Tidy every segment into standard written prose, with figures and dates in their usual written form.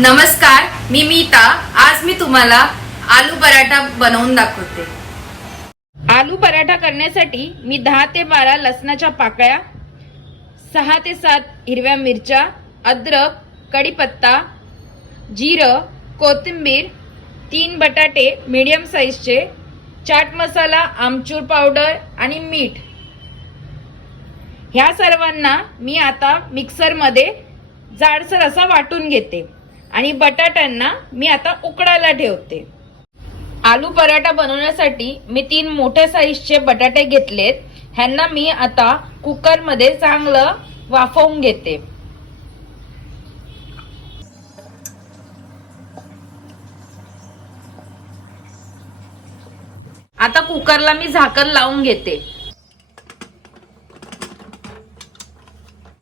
नमस्कार, मी मीता। आज मी तुम्हाला आलू पराठा बनवून दाखवते। आलू पराठा करण्यासाठी मी 10 ते 12 लसणाच्या पाकळ्या, 6 ते 7 हिरव्या मिरच्या, अद्रक, कढीपत्ता, जिरं, कोथिंबीर, 3 बटाटे मीडियम साईजचे, चाट मसाला, आमचूर पावडर आणि मीठ, ह्या सर्वांना मी आता मिक्सर मध्ये जाडसर असा वाटून घेते आणि बटाट्यांना मी आता उकडायला ठेवते। आलू पराठा बनवण्यासाठी मी 3 मोठ्या साईजचे बटाटे घेतलेत। ह्यांना मी आता कुकर मध्ये चांगलं वाफवून घेते। आता कुकरला मी झाकण लावून घेते।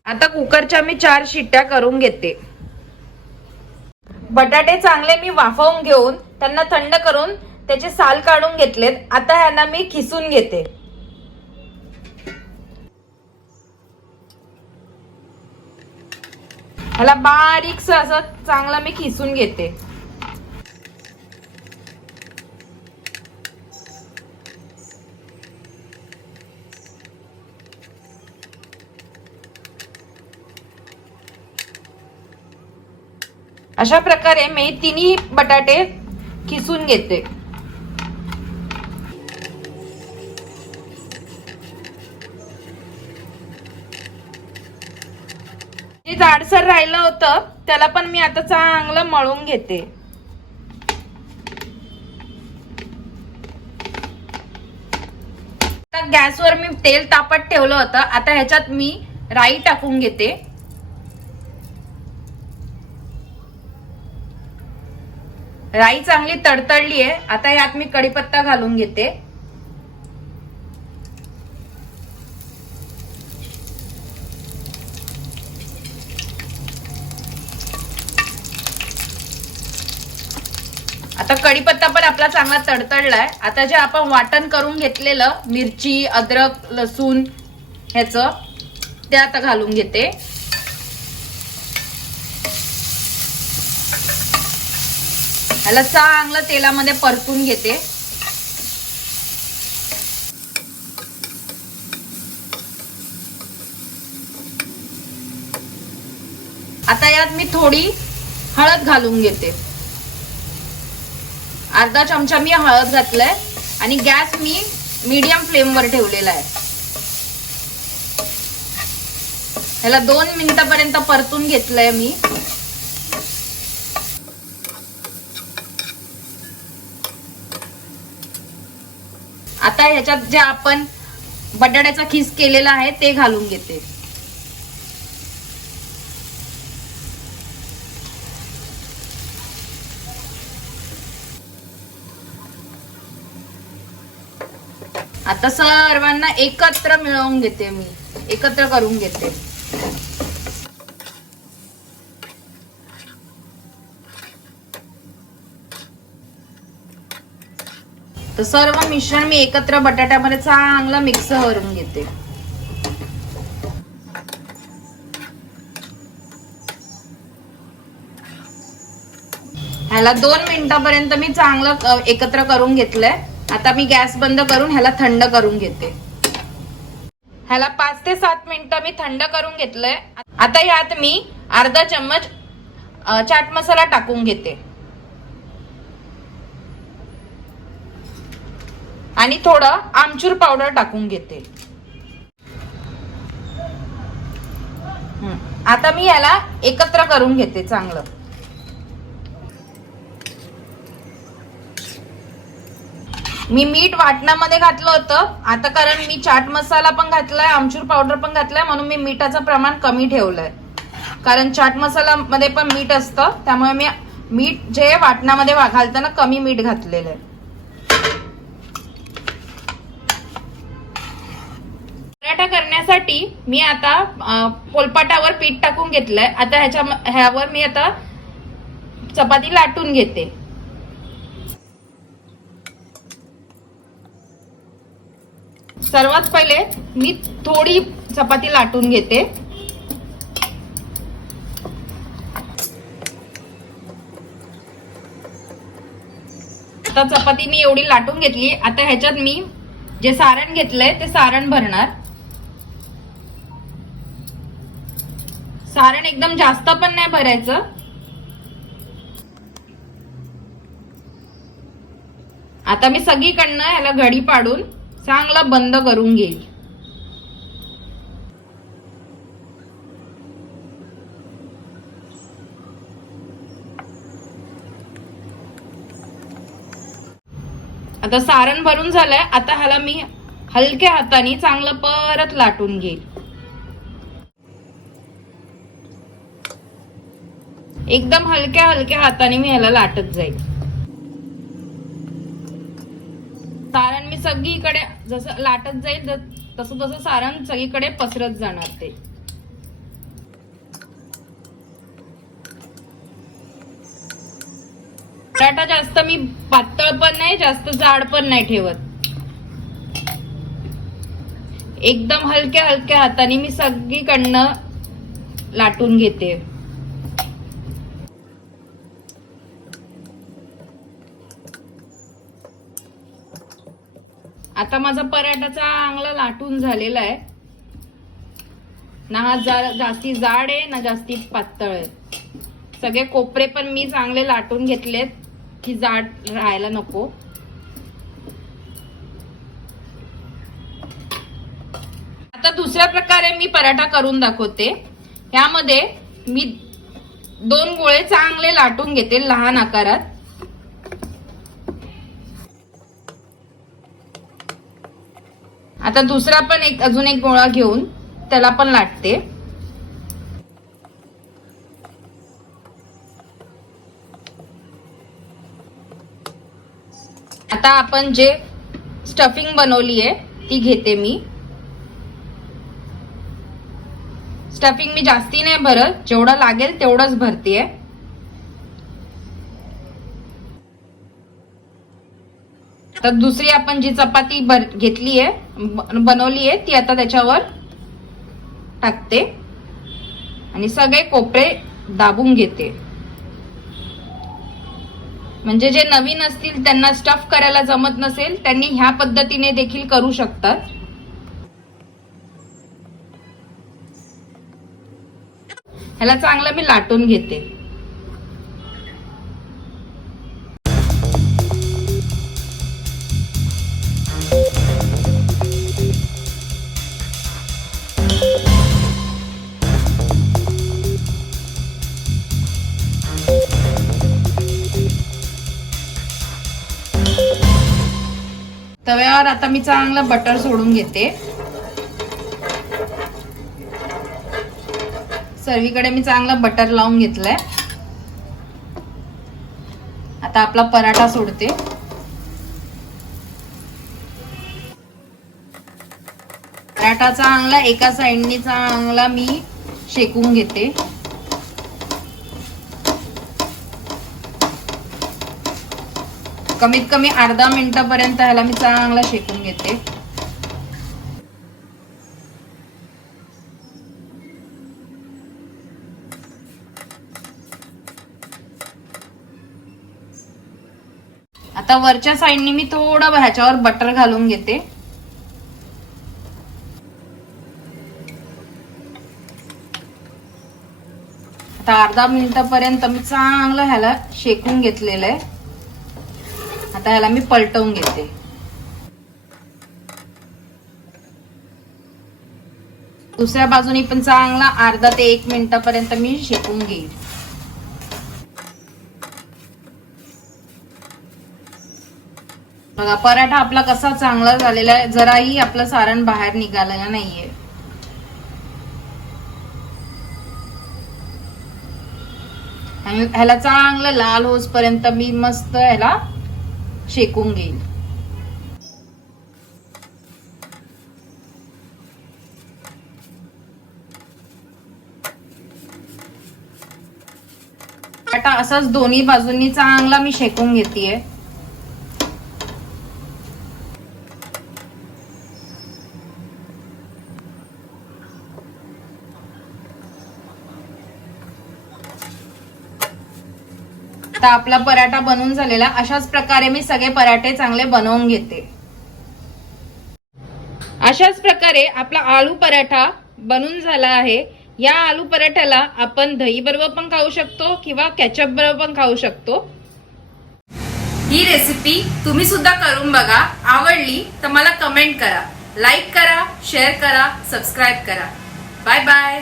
आता कुकरच्या मी 4 शिट्ट्या करून घेते। बटाटे चांगले मी वाफवून घेऊन त्यांना थंड करून त्याचे साल काढून घेतलेत। आता ह्यांना मी खिसून घेते। ह्याला बारीकसं असं चांगलं मी खिसून घेते। अशा प्रकारे मी तिन्ही बटाटे खिसून घेते। जे जाडसर राहिलं होतं त्याला पण मी आता चांगलं मळून घेते। आता गॅसवर मी तेल तापत ठेवलं होतं। आता ह्याच्यात मी राई टाकून घेते। राई चांगली तडतडली आहे। आता यात मी कढीपत्ता घालून घेते। आता कढीपत्ता पण आपला चांगला तडतडलाय। आता जे आपण वाटण करून घेतलेलं मिरची, अद्रक, लसूण ह्याचं ते आता घालून घेते। ह्याला चांगलं तेलामध्ये परतून घेते। आता यात मी थोडी हळद घालून घेते। अर्धा चमचा मी हळद घातलाय आणि गॅस मी मीडियम फ्लेम वर ठेवलेला आहे। ह्याला 2 मिनिटापर्यंत परतून घेतलंय मी। आता ह्याच्यात जे आपण बटाट्याचा खीस केलेला आहे ते घालून घेते। आता सर्वांना एकत्र मिळवून घेते मी, एकत्र करून घेते। तर सर्व मिश्रण मी एकत्र बटाट्यामध्ये चांगलं मिक्स करून घेते। ह्याला 2 मिनिटापर्यंत मी चांगलं एकत्र करून घेतलंय। आता मी गॅस बंद करून ह्याला थंड करून घेते। ह्याला 5 ते 7 मिनिटं मी थंड करून घेतलंय। आता यात मी अर्धा चम्मच चाट मसाला टाकून घेते आणि थोडं आमचूर पावडर टाकून घेते। आता मी याला एकत्र करून घेते चांगलं। मी मीठ वाटणामध्ये घातलं होतं। आता कारण मी चाट मसाला पण घातलाय, आमचूर पावडर पण घातलाय, म्हणून मी मिठाचं प्रमाण कमी ठेवलंय। कारण चाट मसाला मध्ये पण मीठ असतं, त्यामुळे मी मीठ जे वाटणामध्ये घालताना कमी मीठ घातलेलं आहे। पराठा करण्यासाठी मी आता पोलपाटावर पीठ टाकून घेतलंय। आता ह्यावर मी आता चपाती लाटून घेते। सर्वात पहिले मी थोडी चपाती लाटून घेते। आता चपाती मी एवढी लाटून घेतली. आता ह्याच्यात मी जे सारण घेतलंय ते सारण भरणार. सारण एकदम जास्त पण नाही भरायचं. आता मी सगळीकडनं ह्याला घडी पाडून चांगला बंद करून घेईल. आता सारण भरून झालंय. आता ह्याला मी हलक्या हाताने चांगलं परत लाटून घेईल. एकदम हलक्या हलक्या हाताने मी ह्याला लाटत जाईल. सारण मी सगळीकडे जसं लाटत जाईल तसं तसं सारण सगळीकडे पसरत जाणार ते. पराठा जास्त मी पातळ पण नाही जास्त जाड पण नाही ठेवत. एकदम हलक्या हलक्या हाताने मी सगळीकडनं लाटून घेते. आता माझा पराठा चांगला लाटून झालेला आहे. ना हा जास्ती जाड आहे ना जास्ती पातळ आहे. सगळे कोपरे पण मी चांगले लाटून घेतलेत की जाड राहायला नको. आता दुसऱ्या प्रकारे मी पराठा करून दाखवते. यामध्ये मी 2 गोळे चांगले लाटून घेते लहान आकारात. आता दुसरा पण अजून एक गोळा घेऊन त्याला पण लाटते. आता आपण जे स्टफिंग बनवली आहे ती घेते मी. स्टफिंग मी जास्ती नाही भरत, जेवढं लागेल तेवढंच भरतेय. तर दुसरी आपण जी चपाती घेतली आहे बनवली आहे ती आता त्याच्यावर टाकते आणि सगळे कोपरे दाबून घेते. म्हणजे जे नवीन असतील त्यांना स्टफ करायला जमत नसेल त्यांनी ह्या पद्धतीने देखील करू शकतात. ह्याला चांगलं मी लाटून घेते. तव्यावर आता मी चांगलं बटर सोडून घेते. सर्वीकडे मी चांगलं बटर लावून घेतलंय. आता आपला पराठा सोडते. पराठा चांगला एका साइडनी चांगला मी शेकून घेते. कमीत कमी अर्धा मिनिटापर्यंत ह्याला मी चांगला शेकून घेते. आता वरच्या साइडनी मी थोडं ह्याच्यावर बटर घालून घेते. आता अर्धा मिनिटापर्यंत मी चांगलं ह्याला शेकून घेतलेलं आहे. आता ह्याला मी पलटवून घेते. दुसऱ्या बाजूनी पण चांगला अर्धा ते 1 मिनिटापर्यंत मी शेकून घेईल. बघा पराठा आपला कसा चांगला झालेला आहे. जराही आपलं सारण बाहेर निघालं नाहीये. आणि ह्याला चांगलं लाल होसपर्यंत मी मस्त ह्याला शेकून घेईल. पराठा असाच दोन्ही बाजूंनी चांगला मी शेकून घेतेय. तर आपला पराठा बनवून झालेला. अशाच प्रकारे मी सगळे पराठे चांगले बनवून घेते. अशाच प्रकारे आपला आलू पराठा बनून झाला आहे. या आलू पराठ्याला आपण दही बरोबर पण खाऊ शकतो किंवा केचप बरोबर पण खाऊ शकतो. ही रेसिपी तुम्ही सुद्धा करून बघा. आवडली तर मला कमेंट करा, लाईक करा, शेअर करा, सबस्क्राईब करा. Bye bye.